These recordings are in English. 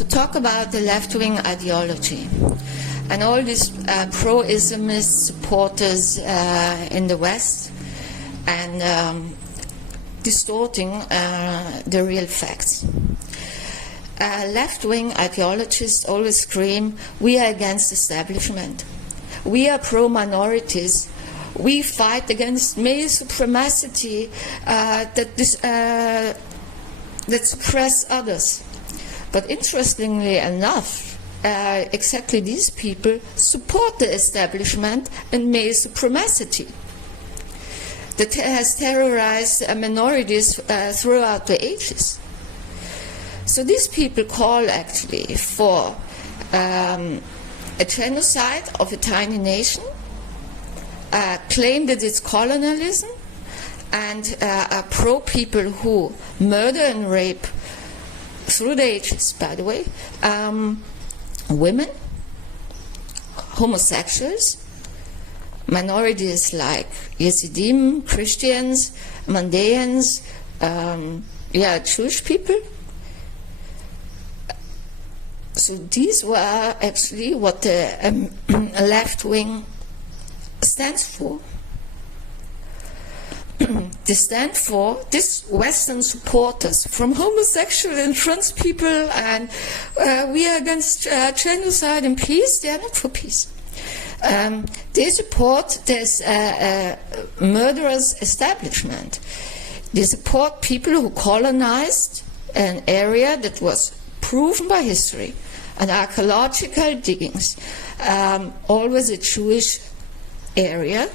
to talk about the left-wing ideology and all these pro-Islamist supporters in the West and distorting the real facts. Left-wing ideologists always scream, we are against establishment. We are pro-minorities. We fight against male supremacity that suppress others. But interestingly enough, exactly these people support the establishment and male supremacy that has terrorized minorities throughout the ages. So these people call actually for a genocide of a tiny nation, claim that it's colonialism, and are pro-people who murder and rape through the ages, by the way, women, homosexuals, minorities like Yesidim, Christians, Mandaeans, Jewish people. So these were actually what the left wing stands for. They stand for these Western supporters, from homosexual and trans people, and we are against genocide and peace. They are not for peace. They support this murderous establishment. They support people who colonized an area that was proven by history and archaeological diggings, always a Jewish area,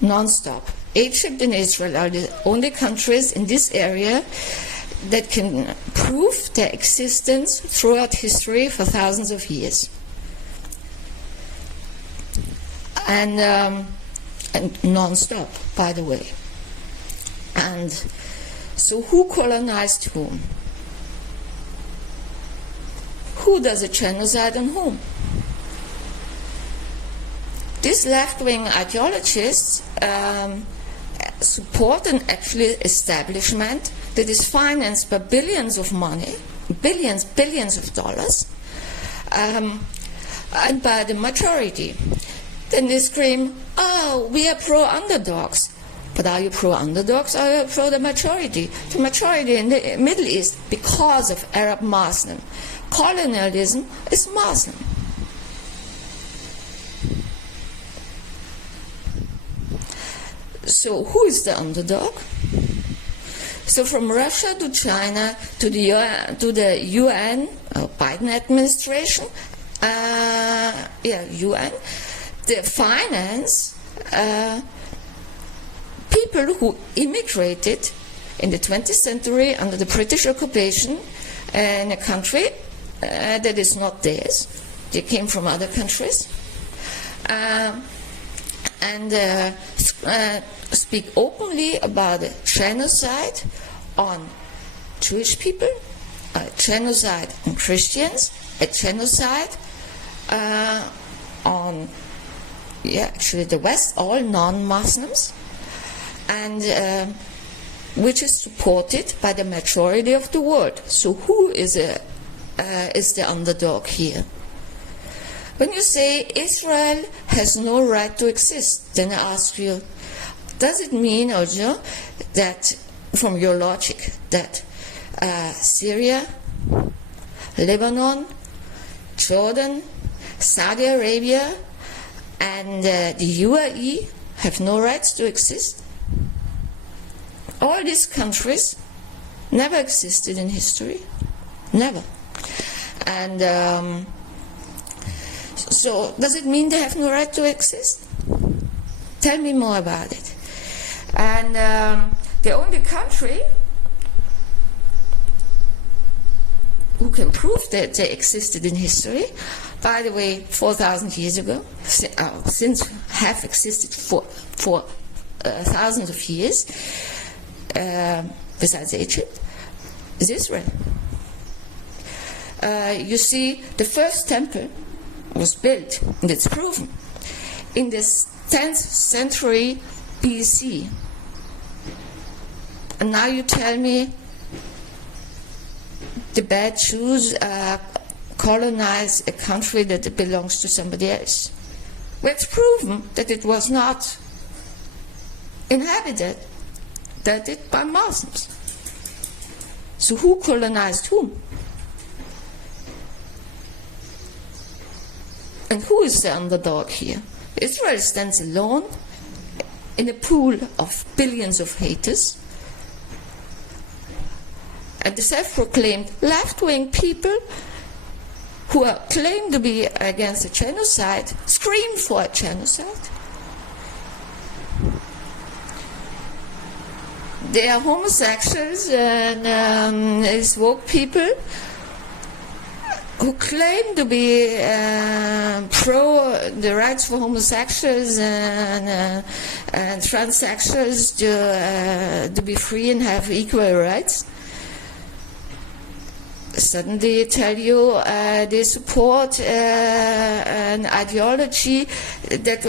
non-stop. Egypt and Israel are the only countries in this area that can prove their existence throughout history for thousands of years. And non-stop, by the way. And so who colonized whom? Who does a genocide on whom? These left-wing ideologists support an actually establishment that is financed by billions of money, billions of dollars, and by the majority. Then they scream, oh, we are pro-underdogs. But are you pro-underdogs or are you pro the majority? The majority in the Middle East, because of Arab Muslim colonialism, is Muslim. So who is the underdog? So from Russia to China to the UN, Biden administration, UN, they finance people who immigrated in the 20th century under the British occupation in a country that is not theirs. They came from other countries. And speak openly about a genocide on Jewish people, a genocide on Christians, a genocide on, actually the West, all non-Muslims, and which is supported by the majority of the world. So who is the underdog here? When you say Israel has no right to exist, then I ask you, does it mean also that, from your logic, that Syria, Lebanon, Jordan, Saudi Arabia, and the UAE have no rights to exist? All these countries never existed in history. Never. And so does it mean they have no right to exist? Tell me more about it. And the only country who can prove that they existed in history, by the way, 4,000 years ago, since have existed for thousands of years, besides Egypt, is Israel. You see, the first temple was built, and it's proven, in the 10th century BC. And now you tell me the bad Jews colonize a country that belongs to somebody else. Well, it's proven that it was not inhabited, that it by Muslims. So who colonized whom? And who is the underdog here? Israel stands alone in a pool of billions of haters. And the self-proclaimed left-wing people who claim to be against a genocide scream for a genocide. They are homosexuals and these woke people who claim to be pro the rights for homosexuals and transsexuals to be free and have equal rights. Suddenly tell you they support an ideology that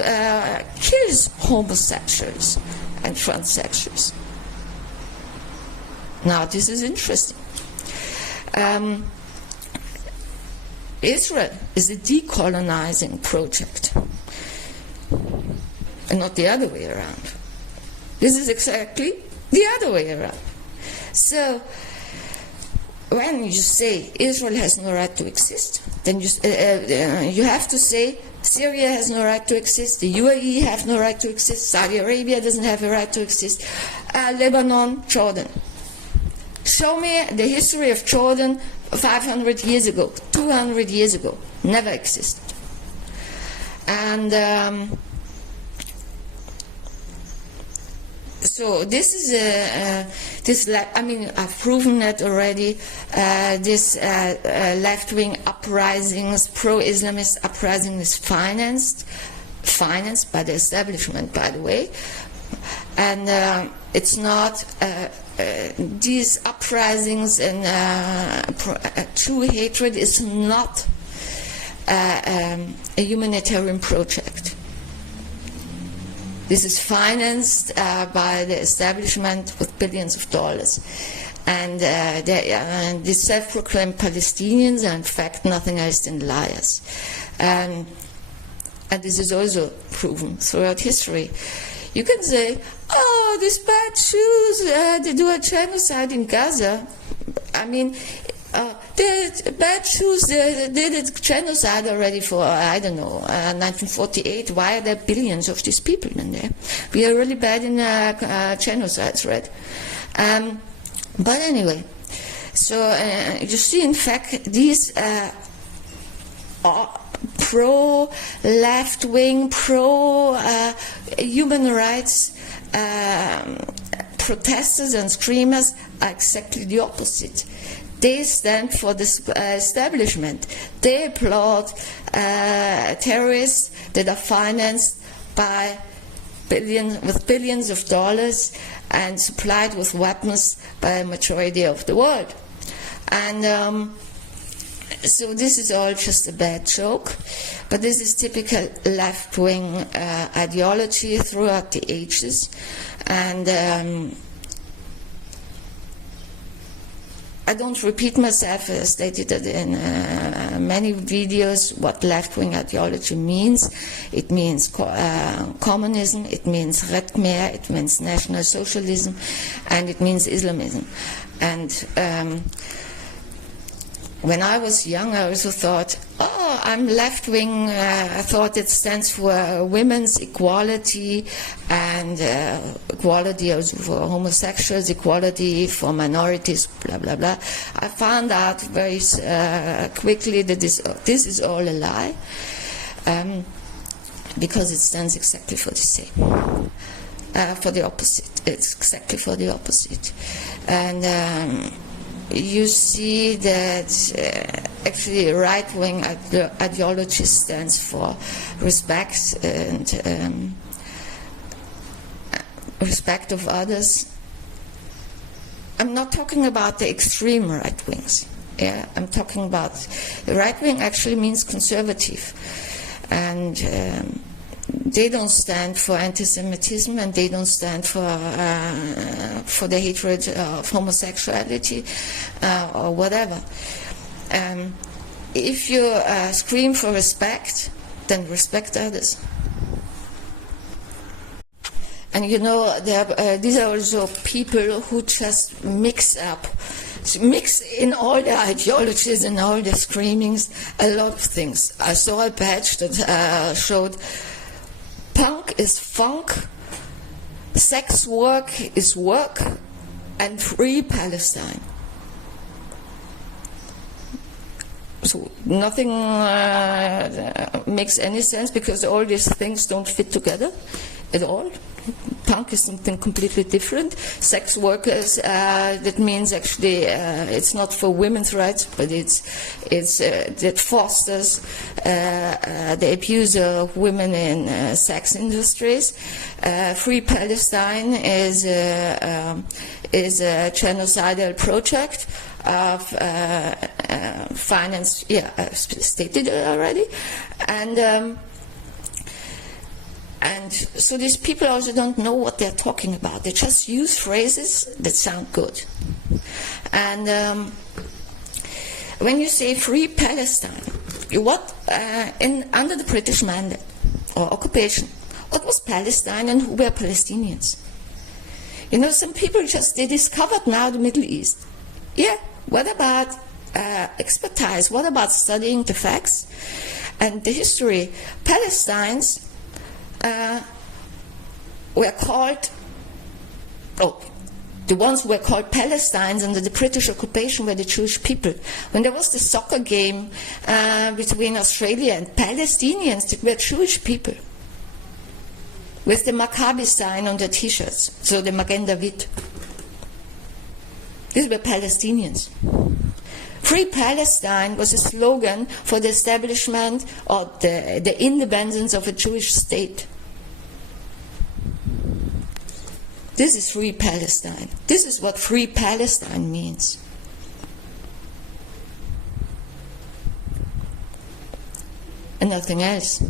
kills homosexuals and transsexuals. Now this is interesting. Israel is a decolonizing project, and not the other way around. This is exactly the other way around. So when you say Israel has no right to exist, then you have to say Syria has no right to exist, the UAE have no right to exist, Saudi Arabia doesn't have a right to exist, Lebanon, Jordan. Show me the history of Jordan 500 years ago, 200 years ago. Never existed. And so this is I mean, I've proven that already. This left-wing uprisings, pro-Islamist uprising is financed by the establishment, by the way, and it's not. These uprisings and true hatred is not a humanitarian project. This is financed by the establishment with billions of dollars. And the self-proclaimed Palestinians are in fact nothing else than liars. And this is also proven throughout history. You can say, oh, these bad Jews, they do a genocide in Gaza. I mean, the bad Jews, they did a genocide already for, I don't know, 1948. Why are there billions of these people in there? We are really bad in genocides, right? But anyway, so you see, in fact, these pro-left-wing, pro-human rights protesters and screamers are exactly the opposite. They stand for the establishment. They applaud terrorists that are financed by billions of dollars and supplied with weapons by a majority of the world. And so this is all just a bad joke, but this is typical left-wing ideology throughout the ages. And I don't repeat myself. I stated that in many videos what left-wing ideology means. It means communism, it means Red Khmer, it means National Socialism, and it means Islamism. And when I was young, I also thought, oh, I'm left-wing. I thought it stands for women's equality and equality also for homosexuals, equality for minorities, blah, blah, blah. I found out very quickly that this is all a lie because it stands exactly for the same, for the opposite. It's exactly for the opposite. And you see that actually right-wing ideology stands for respect and respect of others. I'm not talking about the extreme right-wings. Yeah, I'm talking about the right-wing actually means conservative, and they don't stand for anti-Semitism, and they don't stand for the hatred of homosexuality or whatever. if you scream for respect, then respect others. And you know, these are also people who just mix in all the ideologies and all the screamings a lot of things. I saw a badge that showed punk is funk, sex work is work, and free Palestine. So nothing makes any sense because all these things don't fit together at all. Punk is something completely different. Sex workers, that means actually it's not for women's rights, but it's that fosters the abuse of women in sex industries. Free Palestine is a genocidal project of finance. Yeah, I've stated it already, and so these people also don't know what they're talking about. They just use phrases that sound good. And when you say free Palestine, under the British mandate or occupation, what was Palestine and who were Palestinians? You know, some people they discovered now the Middle East. Yeah, what about expertise? What about studying the facts and the history? Palestinians were called, the ones who were called Palestinians under the British occupation were the Jewish people. When there was the soccer game between Australia and Palestinians, they were Jewish people with the Maccabi sign on their T-shirts, so the Magen David. These were Palestinians. Free Palestine was a slogan for the establishment or the independence of a Jewish state. This is Free Palestine. This is what Free Palestine means. And nothing else.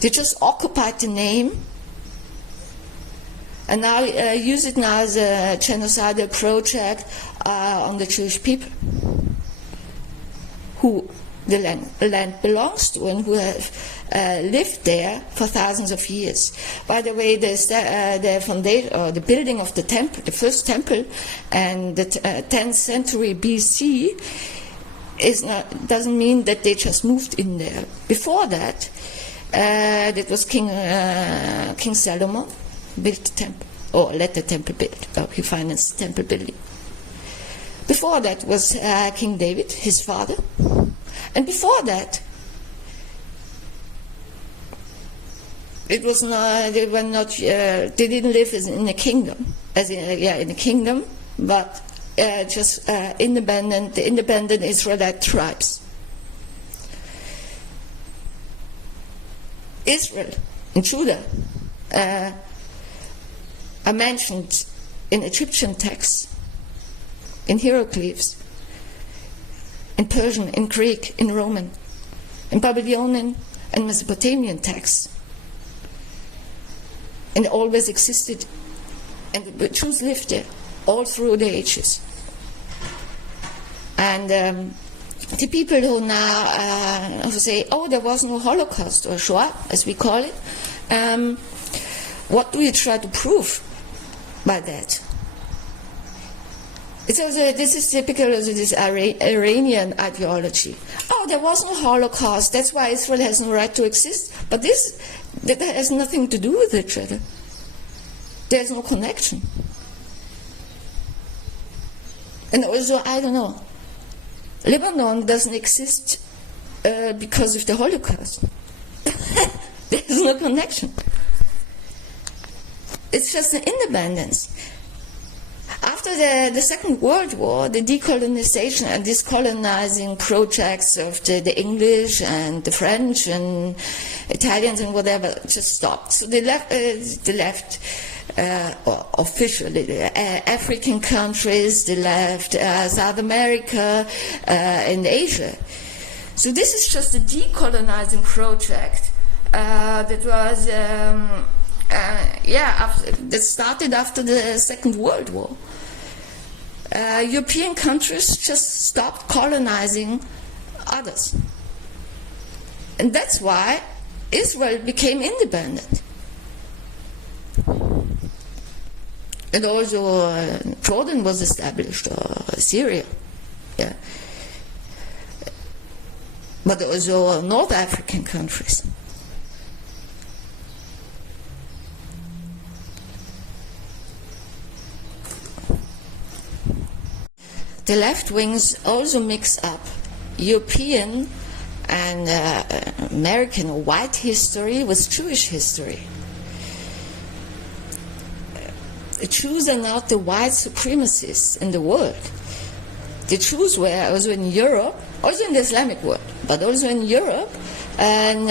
They just occupied the name and now use it now as a genocidal project on the Jewish people who the land belongs to and who have lived there for thousands of years. By the way, the foundation or the building of the temple, the first temple, and the 10th century BC doesn't mean that they just moved in there. Before that, that was King Solomon built the temple, or let the temple build. He financed the temple building. Before that was King David, his father, and before that, it was not. They were not. They didn't live in a kingdom, in a kingdom, but just independent. The independent Israelite tribes. Israel and Juda are mentioned in Egyptian texts, in hieroglyphs, in Persian, in Greek, in Roman, in Babylonian and Mesopotamian texts. And it always existed. And the Jews lived there all through the ages. And the people who now who say, oh, there was no Holocaust, or Shoah, as we call it, what do you try to prove by that? It's also, this is typical of this Iranian ideology. Oh, there was no Holocaust, that's why Israel has no right to exist. But that has nothing to do with each other. There's no connection. And also, I don't know, Lebanon doesn't exist because of the Holocaust. There's no connection. It's just an independence. After the Second World War, the decolonization and discolonizing projects of the English and the French and Italians and whatever just stopped. So they left officially African countries, they left South America and Asia. So this is just a decolonizing project that was that started after the Second World War. European countries just stopped colonizing others. And that's why Israel became independent. And also Jordan was established, or Syria. Yeah. But also North African countries. The left wings also mix up European and American or white history with Jewish history. The Jews are not the white supremacists in the world. The Jews were also in Europe, also in the Islamic world, but also in Europe, and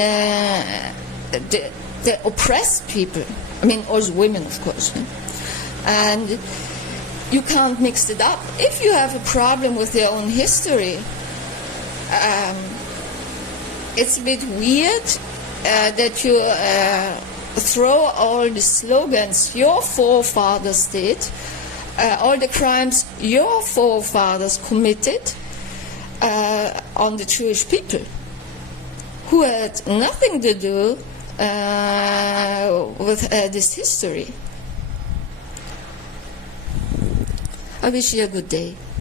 the oppressed people, I mean also women of course, and you can't mix it up. If you have a problem with your own history, it's a bit weird that you throw all the slogans your forefathers did, all the crimes your forefathers committed on the Jewish people, who had nothing to do with this history. I wish you a good day.